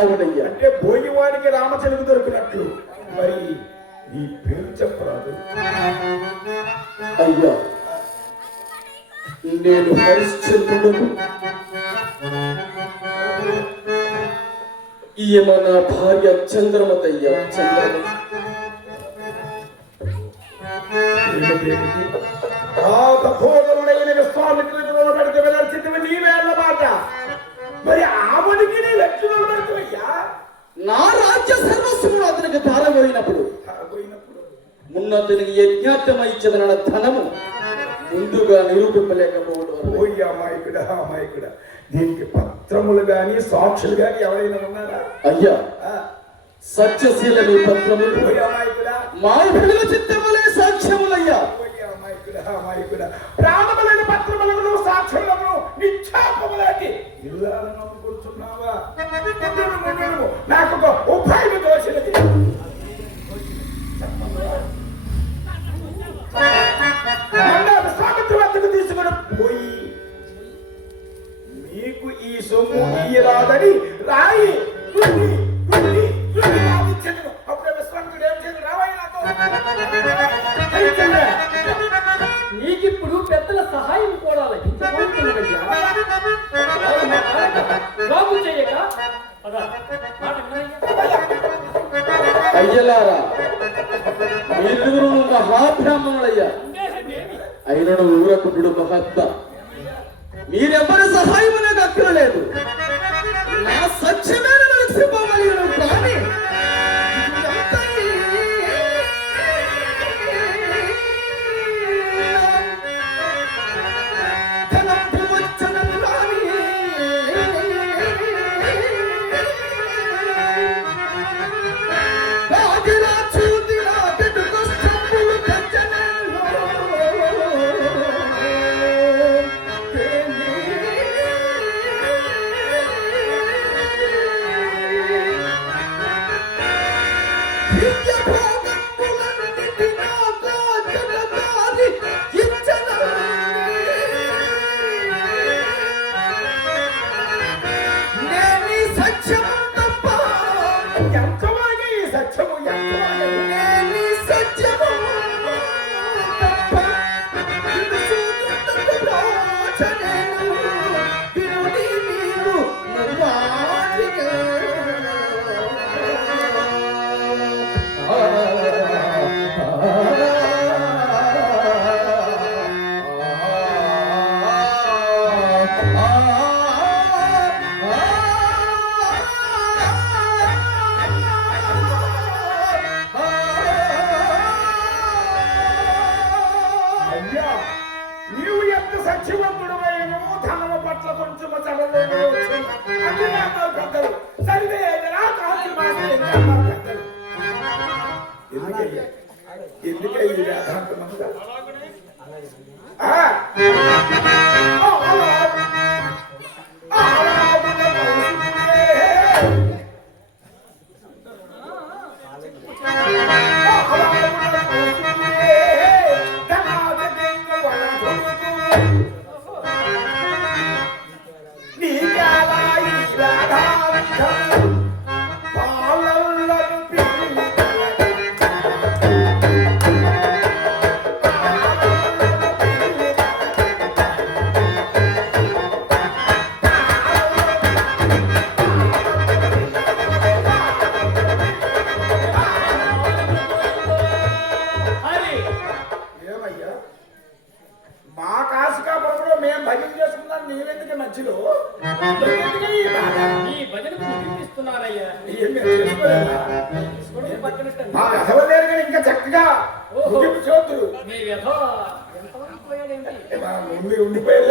అవునయ్యా, అంటే భోగివాడికి రామచిలుక దొరికినట్లు. మరి నీ పేరు చెప్పరాదు? అయ్యా, నేను హరిశ్చంద్రుడు. ఈమె నా భార్య చంద్రమతయ్య. తపోదరుడైన విశ్వామిత్రుడు పెడితే వెళ్ళాల్సింది నీవే అన్నమాట. మరి ఆమెకి నీ లక్ష్మణులు పెడుతువయ్యా? నా రాజ్య సర్వస్వములు అతనికి ధారపోయినప్పుడు మున్నతనికి యజ్ఞార్థమైచ్చదన ధనము ముందుగా నిరూపింపలేకపోవడం. అమాయకుడా అమాయకుడా, దీనికి పత్రములు గాని సాక్షులు గాని ఎవరైనా ఉన్నారా? అయ్యా, సత్యశీల మీ పత్రములు మా ప్రజల చిత్తములే సాక్ష్యములయ్యా. ప్రాణములైన పత్రములను సాక్ష్యములను నిశ్చాపములకి ఇల్లాలను నమ్ముకుంటున్నావా? నాకు ఒక ఉపాయం దోచినది. స్వామిత్ర వద్దకు తీసుకుని పోయి మీకు ఈ సొమ్ము ఇయ్యరాదని రాయి అప్పుడే విశ్వామిత్రుడు ఏం చేయదు? రావాయి నాతో. నీకిప్పుడు పెద్దల సహాయం కూడా అయ్యలారా, మీరుగురు మహాబ్రాహ్మణులయ్యా. అయినను ఊరకుడు మహత్త, మీరెవ్వరి సహాయం నాకు అక్కరలేదు. నా సత్యమైన నరసింహమలిగిన కానీ నీవెందుకు మధ్యలో ఎందుకు ఈ బాధ? నీ భజనకు ముగింపిస్తున్నానయ్యా. ఏం మీరు చేసుకోలేదా? కొడుకు పక్కనట్టండి. మా వెధవలేరు కానీ ఇంకా చక్కగా ఓహో. ముగింపు చూద్దురు. నీ వ్యధ ఎంతవరకు పోయాడేంటి? మా ముందు ఉండిపోయారు